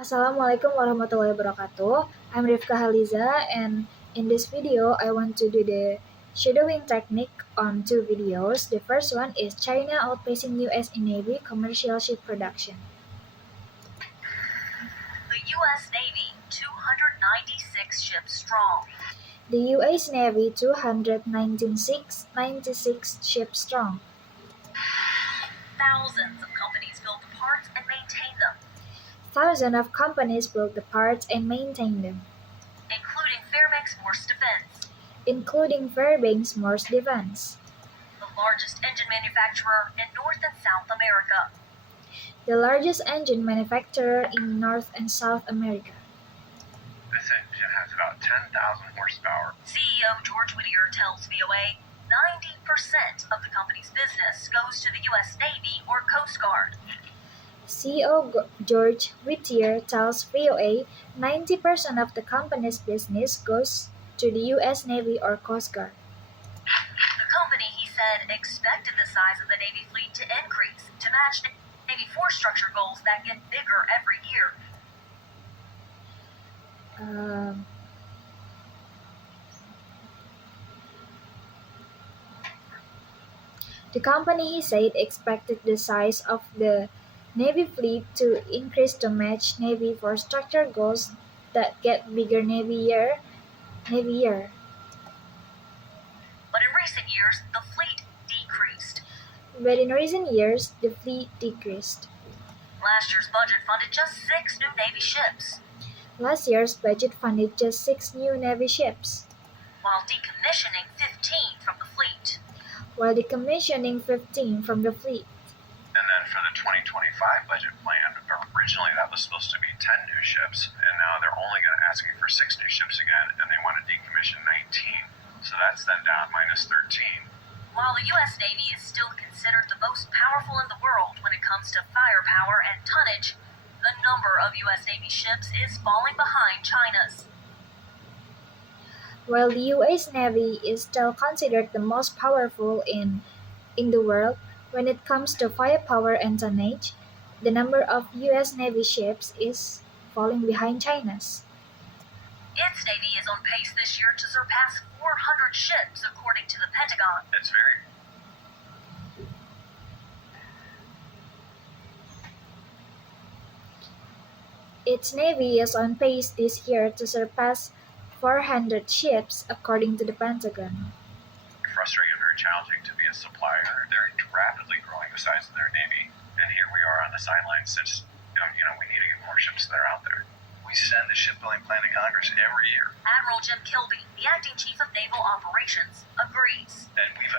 Assalamualaikum warahmatullahi wabarakatuh. I'm Rifka Haliza, and in this video, I want to do the shadowing technique on two videos. The first one is China outpacing US in Navy commercial ship production. The U.S. Navy, 296 ships strong. The US Navy 296 ships strong. Thousands of companies build the parts and maintain them, Thousands of companies build the parts and maintain them, including Fairbanks Morse Defense, the largest engine manufacturer in North and South America. the largest engine manufacturer in North and South America. This engine has about 10,000 horsepower. CEO George Whittier tells VOA 90% of the company's business goes to the U.S. Navy or Coast Guard. CEO George Whittier tells VOA 90% of the company's business goes to the U.S. Navy or Coast Guard. The company, he said, expected the size of the Navy fleet to increase to match Navy force structure goals that get bigger every year. The company, he said, expected the size of the Navy fleet to increase to match Navy force structure goals that get bigger Navy year. But in recent years, the fleet decreased. Last year's budget funded just 6 new Navy ships, while decommissioning 15 from the fleet. And then for the 2025 budget plan, originally that was supposed to be 10 new ships, and now they're only going to ask me for 6 new ships again, and they want to decommission 19. So that's then down minus 13. While the U.S. Navy is still considered the most powerful in the world when it comes to firepower and tonnage, the number of U.S. Navy ships is falling behind China's. While the US Navy is still considered the most powerful in the world when it comes to firepower and tonnage, the number of US Navy ships is falling behind China's. Its Navy is on pace this year to surpass 400 ships, according to the Pentagon. It's very Its Navy is on pace this year to surpass 400 ships, according to the Pentagon. frustrating and very challenging to be a supplier. They're rapidly growing the size of their Navy, and here we are on the sidelines since, we need to get more ships that are out there. We send the shipbuilding plan to Congress every year. Admiral Jim Kilby, the acting chief of naval operations, agrees. And we've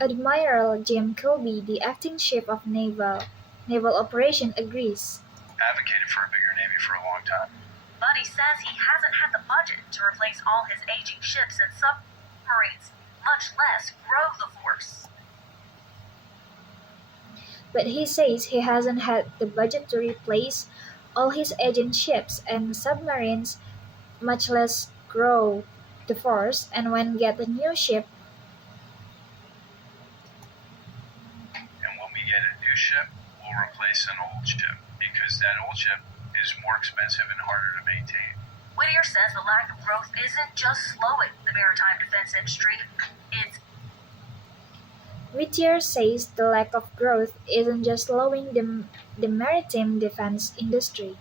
Admiral Jim Kilby, the acting chief of naval operation, agrees. advocated for a bigger Navy for a long time. But he says he hasn't had the budget to replace all his aging ships and submarines, much less grow the force. But he says he hasn't had the budget to replace all his aging ships and submarines, much less grow the force, and when get a new ship, And when we get a new ship, we'll replace an old ship because that old ship is more expensive and harder to maintain. Whittier says the lack of growth isn't just slowing the maritime defense industry, it's Whittier says the lack of growth isn't just slowing the maritime defense industry,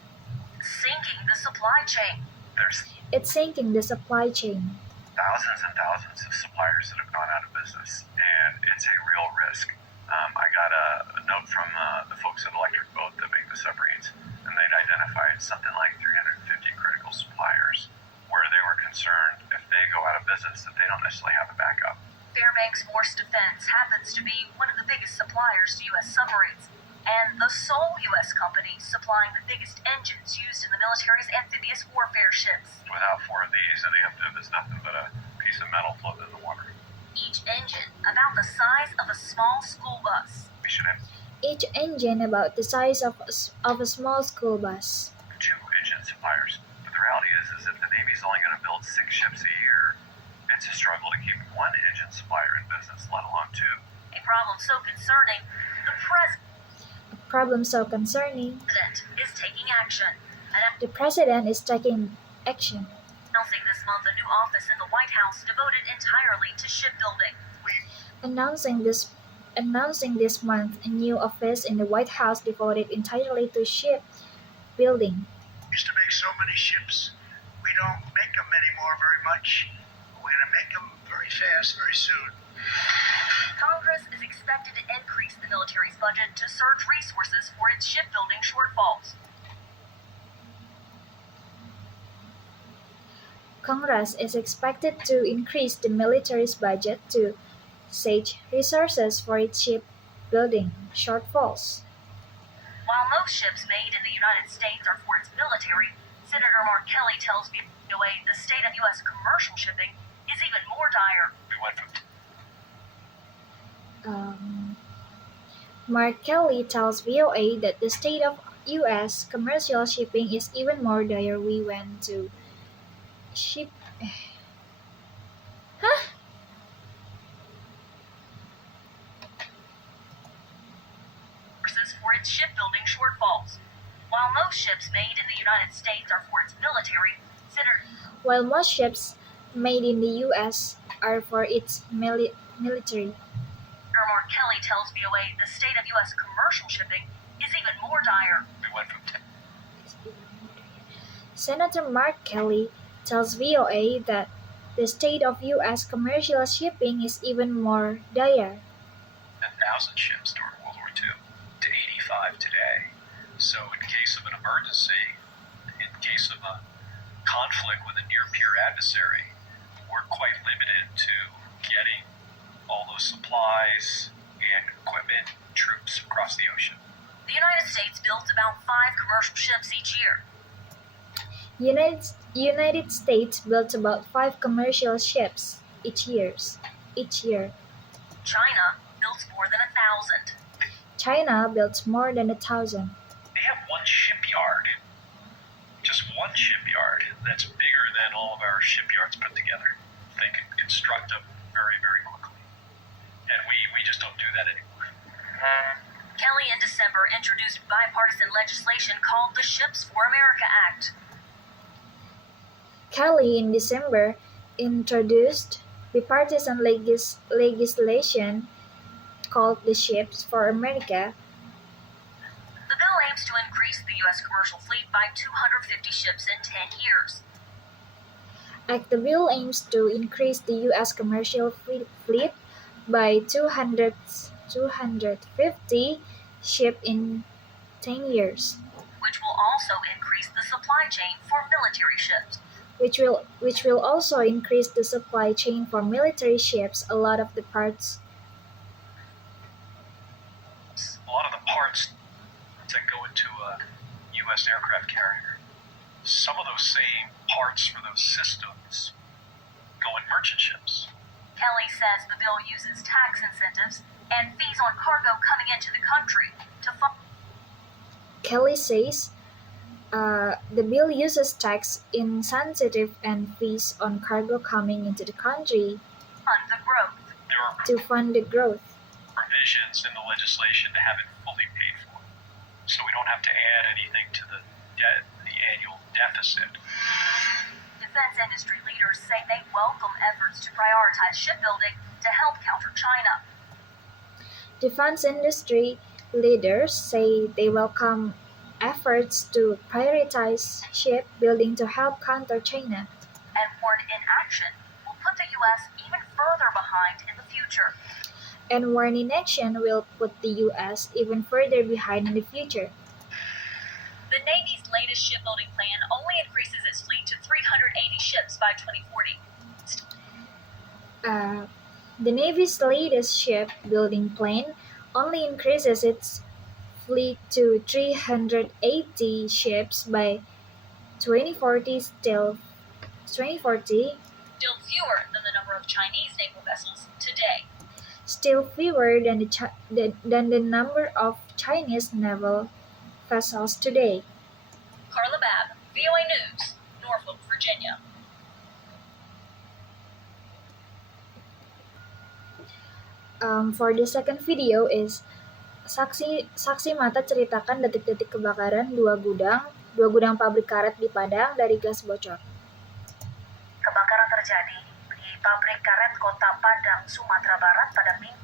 sinking the supply chain. There's it's sinking the supply chain. thousands and thousands of suppliers that have gone out of business, and it's a real risk. I got a note from the folks at Electric Boat that make the submarines, and they'd identified something like 350 critical suppliers where they were concerned if they go out of business that they don't necessarily have a backup. Fairbanks Morse Defense happens to be one of the biggest suppliers to U.S. submarines, and the sole U.S. company supplying the biggest engines used in the military's amphibious warfare ships. Without 4 of these, there's nothing but a piece of metal floating in the water. Each engine about the size of a small school bus. We should have Each engine about the size of a small school bus. 2 engine suppliers. But the reality is if the Navy's only going to build 6 ships a year, it's a struggle to keep 1 engine supplier in business, let alone 2. A problem so concerning, the president A problem so concerning, is taking action. The president is taking action. Announcing this month a new office in the White House devoted entirely to shipbuilding. Announcing this month a new office in the White House devoted entirely to shipbuilding. We used to make so many ships. We don't make them anymore very much. We're going to make them very fast, very soon. Congress is expected to increase the military's budget to surge resources for its shipbuilding shortfalls. Congress is expected to increase the military's budget to sage resources for its shipbuilding shortfalls. While most ships made in the United States are for its military, Senator Mark Kelly tells VOA the state of U.S. commercial shipping is even more dire. We went from Mark Kelly tells VOA that the state of U.S. commercial shipping is even more dire. We went to ship. For its shipbuilding shortfalls. While most ships made in the United States are for its military, While most ships made in the U.S. are for its military. Senator Mark Kelly tells VOA the state of U.S. commercial shipping is even more dire. we went from Senator Mark Kelly tells VOA that the state of U.S. commercial shipping is even more dire. 10,000 ships during World War II to 85 today. So in case of an emergency, in case of a conflict with a near-peer adversary, we're quite limited to getting all those supplies and equipment, troops across the ocean. The United States builds about 5 commercial ships each year. United States builds about 5 commercial ships each year. China builds more than 1,000. China builds more than 1,000. They have one shipyard, just one shipyard, that's bigger than all of our shipyards put together. They can construct them very, very quickly. And we just don't do that anymore. Kelly in December introduced bipartisan legislation called the Ships for America Act. Kelly in December introduced bipartisan legislation called the Ships for America. The bill aims to increase the U.S. commercial fleet by 250 ships in 10 years. The bill aims to increase the U.S. commercial fleet by 250 ships in 10 years, which will also increase the supply chain for military ships. which will also increase the supply chain for military ships. A lot of the parts That go into a U.S. aircraft carrier, some of those same parts for those systems go in merchant ships. Kelly says the bill uses tax incentives and fees on cargo coming into the country to fund. Kelly says the bill uses tax incentive and fees on cargo coming into the country the growth. There are to fund the growth. provisions in the legislation to have it fully paid for, so we don't have to add anything to the annual deficit. Defense industry leaders say they welcome efforts to prioritize shipbuilding to help counter China. Defense industry leaders say they welcome efforts to prioritize shipbuilding to help counter China, and warn inaction will put the U.S. even further behind in the future. and warn inaction will put the U.S. even further behind in the future. The Navy's latest shipbuilding plan only increases its fleet to 380 ships by 2040. The Navy's latest shipbuilding plan only increases its fleet to 380 ships by 2040, still Still fewer than the number of Chinese naval vessels today. fewer than the number of Chinese naval vessels today. Carla Babb, VOA News, Norfolk, Virginia. For the second video is saksi mata ceritakan detik-detik kebakaran 2 gudang 2 gudang pabrik karet di Padang dari gas bocor. Kebakaran terjadi di pabrik karet Kota Padang, Sumatera Barat pada Minggu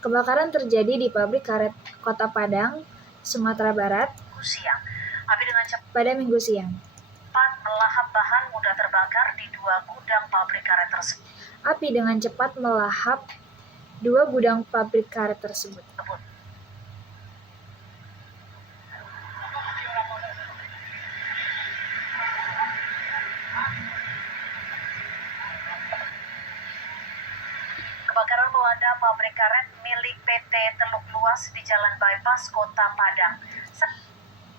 Kebakaran terjadi di pabrik karet Kota Padang, Sumatera Barat siang. Api dengan pada Minggu siang. cepat melahap bahan mudah terbakar di 2 gudang pabrik karet tersebut. Api dengan cepat melahap 2 gudang pabrik karet tersebut. Kebakaran melanda pabrik karet milik PT Teluk Luas di Jalan Bypass Kota Padang.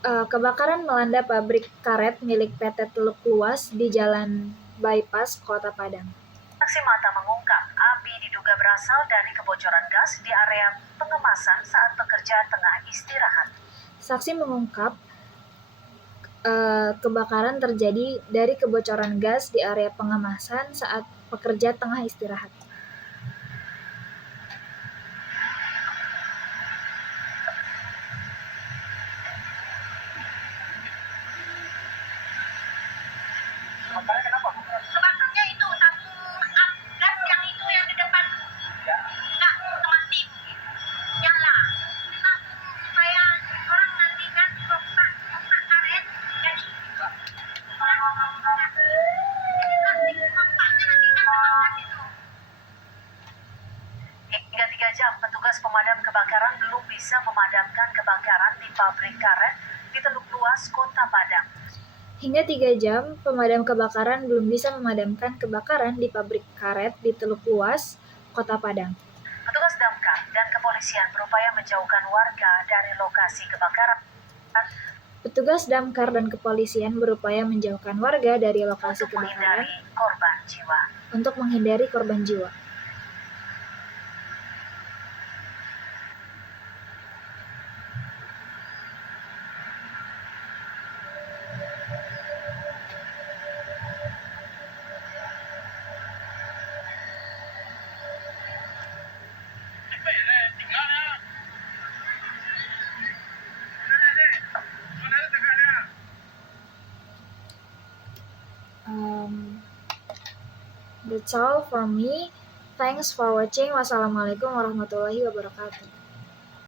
Kebakaran melanda pabrik karet milik PT Teluk Luas di Jalan Bypass Kota Padang. Saksi mata mengungkap api diduga berasal dari kebocoran gas di area pengemasan saat pekerja tengah istirahat. Saksi mengungkap kebakaran terjadi dari kebocoran gas di area pengemasan saat pekerja tengah istirahat. Kebakarnya itu tabung gas yang itu yang di depan nggak mati nyala tabung supaya orang nanti kan pompa karet jadi pompanya nanti kan teman itu. Hingga 3 jam petugas pemadam kebakaran belum bisa memadamkan kebakaran di pabrik karet di Teluk Luas Kota Padang. Hingga 3 jam, pemadam kebakaran belum bisa memadamkan kebakaran di pabrik karet di Teluk Luas, Kota Padang. Petugas damkar dan kepolisian berupaya menjauhkan warga dari lokasi kebakaran. Petugas damkar dan kepolisian berupaya menjauhkan warga dari lokasi Untuk kebakaran menghindari korban jiwa. untuk menghindari korban jiwa. That's all for me. Thanks for watching. Wassalamualaikum warahmatullahi wabarakatuh.